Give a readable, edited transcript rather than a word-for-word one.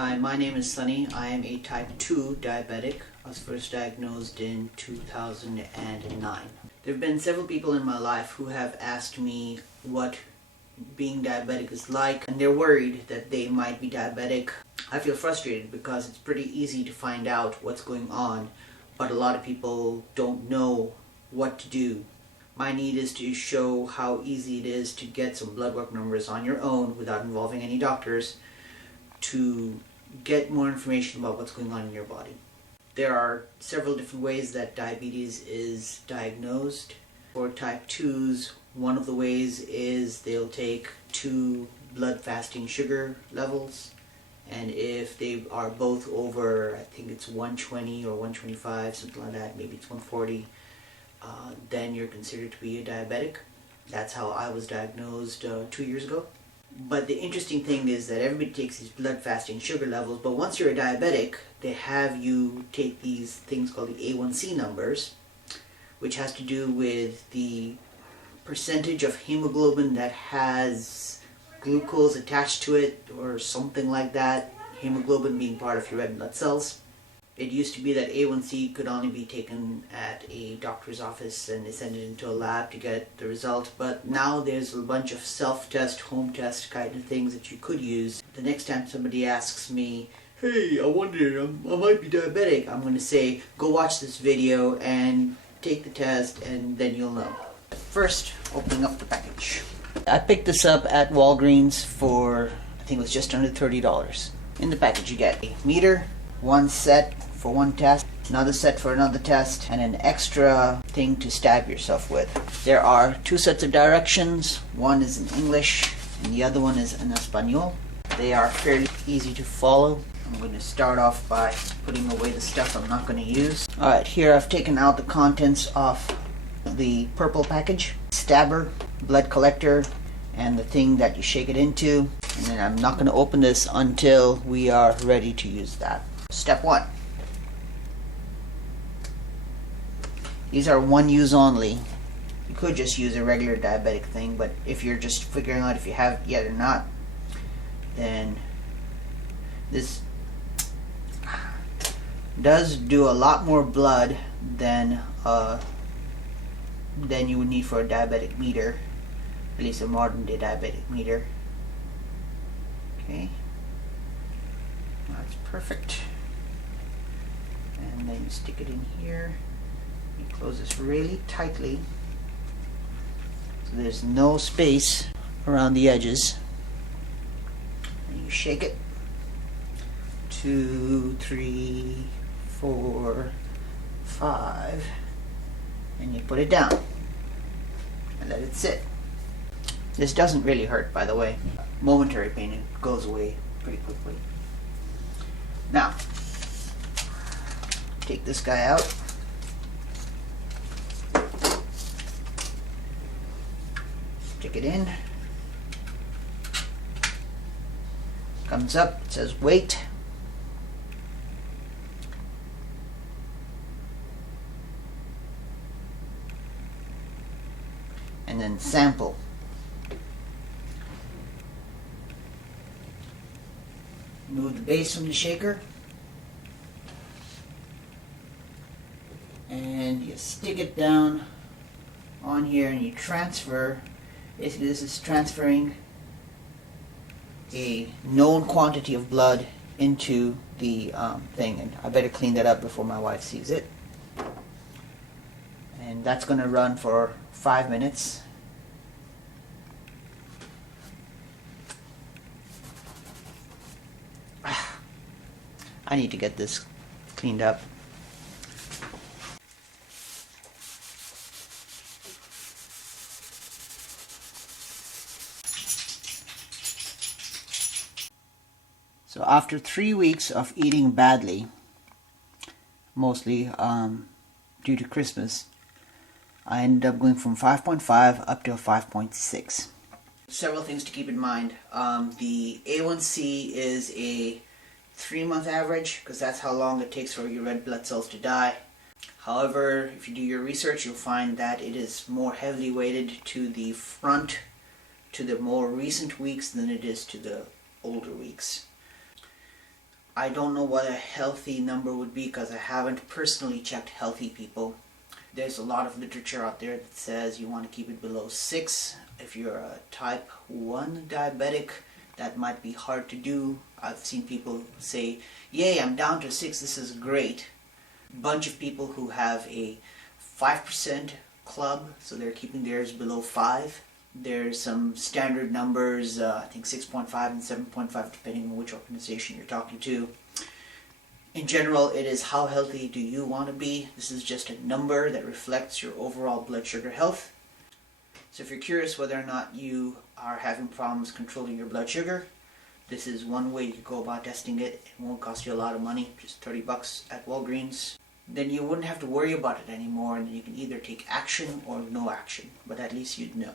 Hi, my name is Sunny. I am a type 2 diabetic. I was first diagnosed in 2009. There have been several people in my life who have asked me what being diabetic is like, and they're worried that they might be diabetic. I feel frustrated because it's pretty easy to find out what's going on, but a lot of people don't know what to do. My need is to show how easy it is to get some blood work numbers on your own without involving any doctors, to get more information about what's going on in your body. There are several different ways that diabetes is diagnosed. For type 2s, one of the ways is they'll take 2 blood fasting sugar levels, and if they are both over, I think it's 120 or 125, something like that, maybe it's 140, then you're considered to be a diabetic. That's how I was diagnosed 2 years ago. But the interesting thing is that everybody takes these blood fasting sugar levels, but once you're a diabetic, they have you take these things called the A1C numbers, which has to do with the percentage of hemoglobin that has glucose attached to it or something like that, hemoglobin being part of your red blood cells. It used to be that A1C could only be taken at a doctor's office and they send it into a lab to get the result, but now there's a bunch of self-test, home test kind of things that you could use. The next time somebody asks me, hey, I wonder, I might be diabetic, I'm going to say, go watch this video and take the test and then you'll know. First, opening up the package. I picked this up at Walgreens for, I think it was just under $30. In the package you get a meter, one set for one test, another set for another test, and an extra thing to stab yourself with. There are 2 sets of directions. One is in English and the other one is in Espanol. They are fairly easy to follow. I'm going to start off by putting away the stuff I'm not going to use. Alright, here I've taken out the contents of the purple package. Stabber, blood collector, and the thing that you shake it into. And then I'm not going to open this until we are ready to use that. Step 1. These are one use only. You could just use a regular diabetic thing, but if you're just figuring out if you have it yet or not, then this does do a lot more blood than you would need for a diabetic meter, at least a modern day diabetic meter. Okay, that's perfect. And then you stick it in here. You close this really tightly so there's no space around the edges. And you shake it. 2, 3, 4, 5, and you put it down and let it sit. This doesn't really hurt, by the way. Momentary pain, it goes away pretty quickly. Now, take this guy out. Stick it in. Comes up, it says wait. And then sample. Move the base from the shaker. And you stick it down on here and you transfer. Basically this is transferring a known quantity of blood into the thing, and I better clean that up before my wife sees it. And that's going to run for 5 minutes. I need to get this cleaned up. So after 3 weeks of eating badly, mostly due to Christmas, I ended up going from 5.5 up to a 5.6. Several things to keep in mind. The A1C is a 3-month average because that's how long it takes for your red blood cells to die. However, if you do your research, you'll find that it is more heavily weighted to the front, to the more recent weeks than it is to the older weeks. I don't know what a healthy number would be because I haven't personally checked healthy people. There's a lot of literature out there that says you want to keep it below 6. If you're a type 1 diabetic, that might be hard to do. I've seen people say, yay, I'm down to 6, this is great. Bunch of people who have a 5% club, so they're keeping theirs below 5. There's some standard numbers, I think 6.5 and 7.5, depending on which organization you're talking to. In general, it is how healthy do you want to be. This is just a number that reflects your overall blood sugar health. So if you're curious whether or not you are having problems controlling your blood sugar, this is one way you can go about testing it. It won't cost you a lot of money, just $30 at Walgreens. Then you wouldn't have to worry about it anymore, and you can either take action or no action, but at least you'd know.